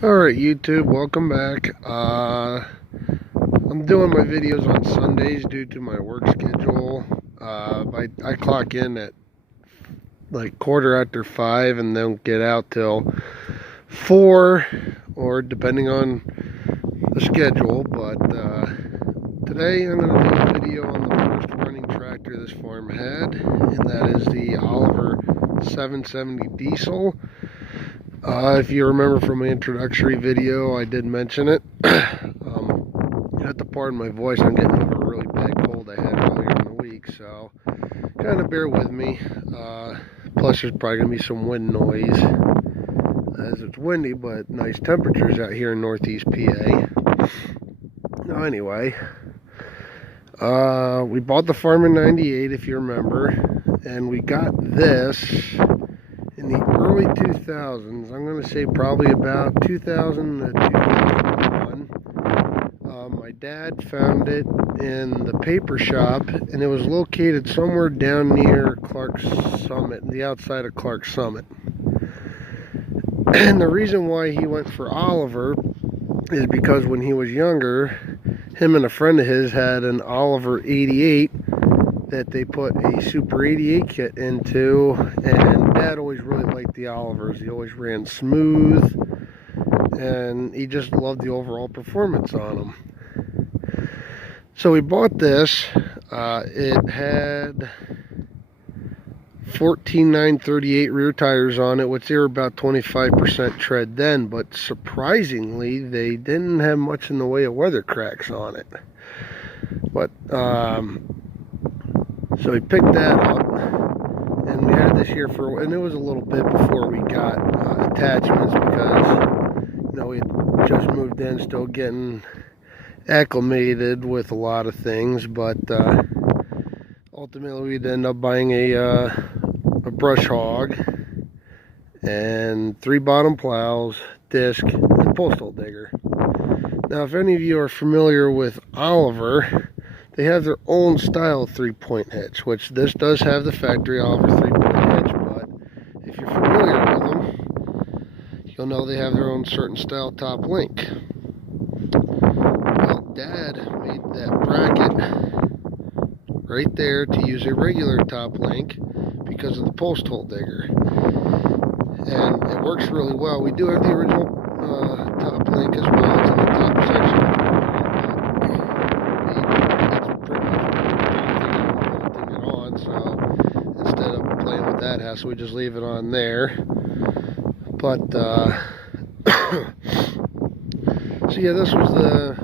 Alright YouTube, welcome back. I'm doing my videos on Sundays due to my work schedule. I clock in at like 5:15 and don't get out till 4, or depending on the schedule. But today I'm going to do a video on the first running tractor this farm had, and that is the Oliver 770 diesel. If you remember from my introductory video, I did mention it. You have to pardon my voice. I'm getting over a really bad cold I had earlier in the week, so kind of bear with me. Plus, there's probably going to be some wind noise as it's windy, but nice temperatures out here in Northeast PA. Now, anyway, we bought the farm in '98, if you remember, and we got this in the early 2000s. I'm going to say probably about 2000 to 2001. My dad found it in the paper shop, and it was located somewhere down near Clark Summit, the outside of Clark Summit. And the reason why he went for Oliver is because when he was younger, him and a friend of his had an Oliver 88 that they put a Super 88 kit into, and Dad always really liked the Olivers. He always ran smooth, and he just loved the overall performance on them. So we bought this. It had 14.938 rear tires on it, which they were about 25% tread then, but surprisingly they didn't have much in the way of weather cracks on it. But so we picked that up, and we had this here for, and it was a little bit before we got attachments, because we had just moved in, still getting acclimated with a lot of things. But ultimately we'd end up buying a brush hog and 3 bottom plows, disc, and postal digger. Now, if any of you are familiar with Oliver, they have their own style 3-point hitch, which this does have the factory Oliver 3-point hitch, but if you're familiar with them, you'll know they have their own certain style top link. Well, Dad made that bracket right there to use a regular top link because of the post hole digger, and it works really well. We do have the original top link as well. It's in the top section, but it's pretty much bolting it on, so instead of playing with that hassle, we just leave it on there. But so yeah, this was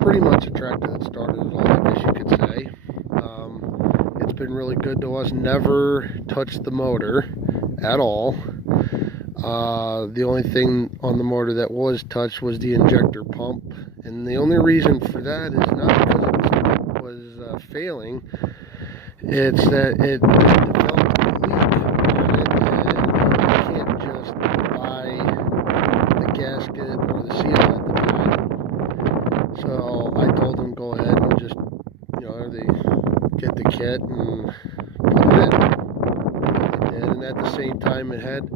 pretty much a tractor that started it all, I guess you could say. It's been really good to us. Never touched the motor at all. The only thing on the motor that was touched was the injector pump, and the only reason for that is not because it was failing. It's that it developed a leak on it, and you can't just buy the gasket or the seal at the time. So I told him go ahead and just, they get the kit and put it in. It did, and at the same time it had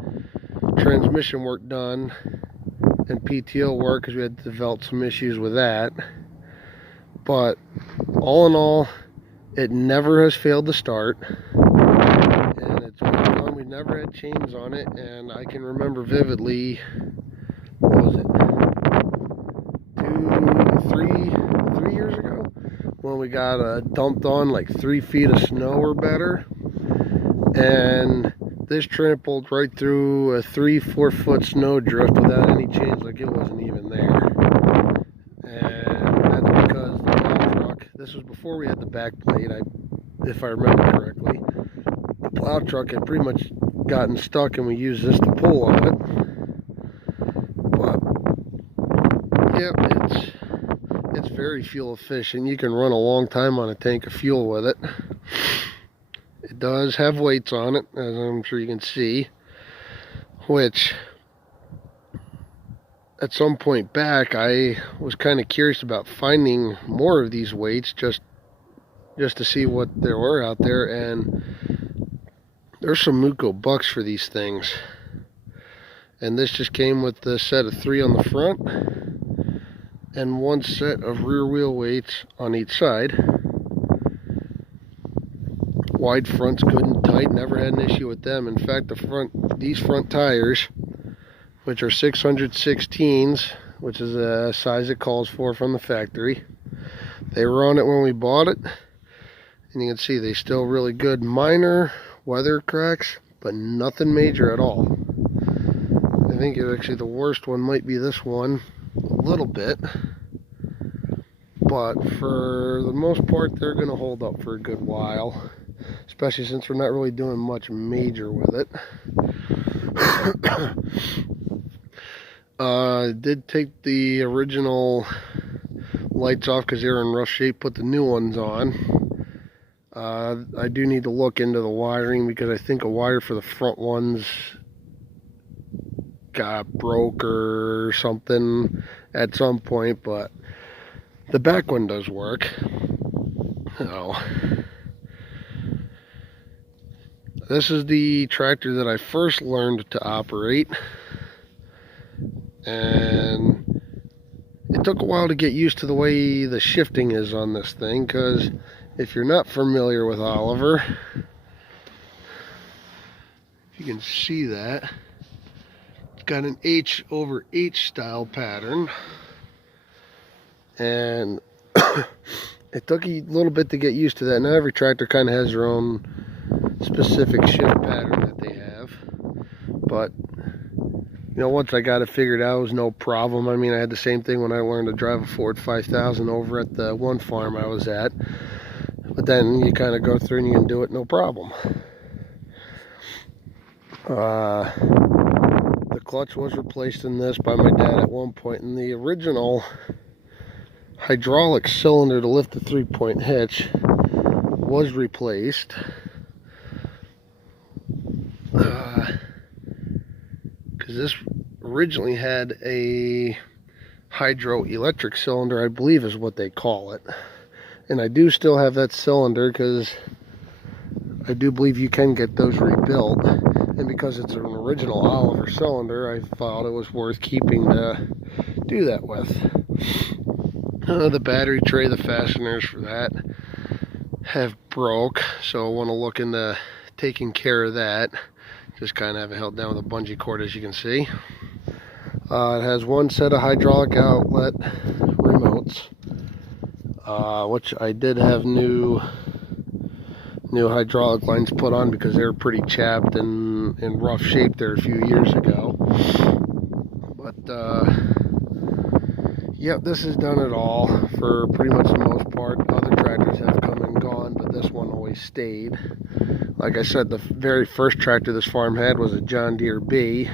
transmission work done and PTO work, because we had developed some issues with that. But all in all, it never has failed to start, and it's always done. We never had chains on it, and I can remember vividly, what was it, 3 years ago, when we got dumped on like 3 feet of snow or better, and this trampled right through a 3-4 foot snow drift without any chains, like it wasn't even there. And that's because the plow truck, this was before we had the back plate, if I remember correctly, the plow truck had pretty much gotten stuck, and we used this to pull on it. But yeah, it's very fuel efficient. You can run a long time on a tank of fuel with it. It does have weights on it, as I'm sure you can see, which at some point back I was kind of curious about finding more of these weights, just to see what there were out there, and there's some Muco bucks for these things. And this just came with the set of 3 on the front and 1 set of rear wheel weights on each side. Wide fronts, good and tight, never had an issue with them. In fact, these front tires, which are 616s, which is a size it calls for from the factory, they were on it when we bought it, and you can see they still really good. Minor weather cracks, but nothing major at all. I think actually the worst one might be this one, a little bit, but for the most part they're going to hold up for a good while, especially since we're not really doing much major with it. Did take the original lights off because they were in rough shape, put the new ones on. I do need to look into the wiring because I think a wire for the front ones got broke or something at some point, but the back one does work. So this is the tractor that I first learned to operate, and it took a while to get used to the way the shifting is on this thing, because if you're not familiar with Oliver, if you can see that, it's got an H over H style pattern, and it took a little bit to get used to that. Now every tractor kind of has their own specific shift pattern that they have, but you know, once I got it figured out, it was no problem. I mean, I had the same thing when I learned to drive a Ford 5000 over at the one farm I was at, but then you kind of go through and you can do it no problem. The clutch was replaced in this by my dad at one point, and the original hydraulic cylinder to lift the 3-point hitch was replaced. Because this originally had a hydroelectric cylinder, I believe is what they call it. And I do still have that cylinder because I do believe you can get those rebuilt. And because it's an original Oliver cylinder, I thought it was worth keeping to do that with. The battery tray, the fasteners for that have broke, so I want to look into taking care of that. Just kind of have it held down with a bungee cord, as you can see. It has 1 set of hydraulic outlet remotes, which I did have new hydraulic lines put on because they were pretty chapped and in rough shape there a few years ago. But yep, this has done it all for pretty much the most part. Other tractors have come and gone, but this one always stayed. Like I said, the very first tractor this farm had was a John Deere B,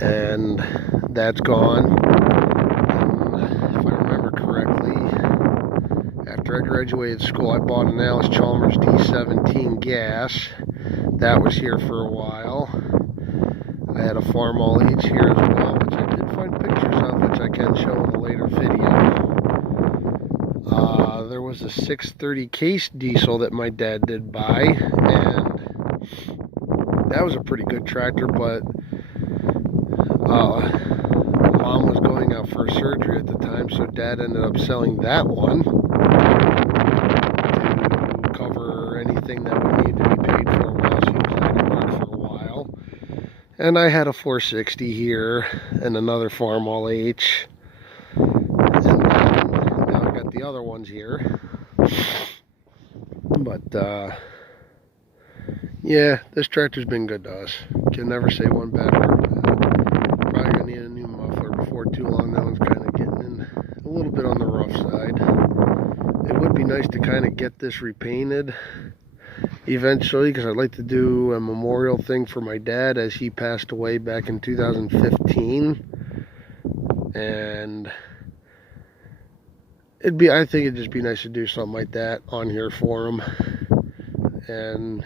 and that's gone. And if I remember correctly, after I graduated school, I bought an Allis Chalmers D17 gas. That was here for a while. I had a Farmall H here as well, which I did find pictures of, which I can show in a later video. There was a 630 case diesel that my dad did buy, and that was a pretty good tractor, but Mom was going out for surgery at the time, so Dad ended up selling that one to cover anything that would need to be paid for while she was out of work for a while. And I had a 460 here and another Farmall H, and then now I got the other ones here. But yeah, this tractor's been good to us. Can never say one bad word about it. Probably gonna need a new muffler before too long. That one's kind of getting in a little bit on the rough side. It would be nice to kind of get this repainted eventually, because I'd like to do a memorial thing for my dad as he passed away back in 2015. And I think it'd just be nice to do something like that on here for him. And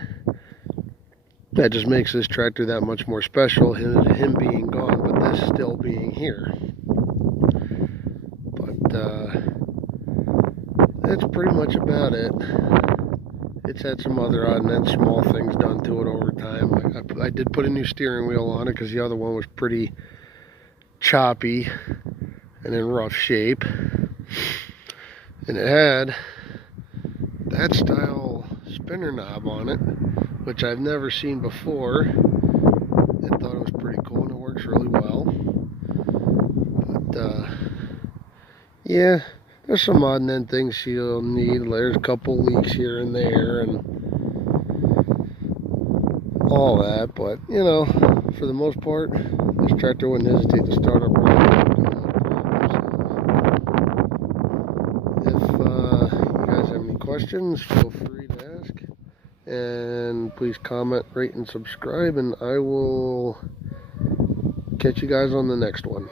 that just makes this tractor that much more special, him being gone, but this still being here. But that's pretty much about it. it's had some other odd and then small things done to it over time. I did put a new steering wheel on it because the other one was pretty choppy and in rough shape. And it had that style spinner knob on it, which I've never seen before. I thought it was pretty cool and it works really well. But yeah, there's some odd and end things you'll need. There's a couple leaks here and there and all that, but you know, for the most part, this tractor wouldn't hesitate to start up right. If you guys have any questions, feel free to ask, and please comment, rate, and subscribe, and I will catch you guys on the next one.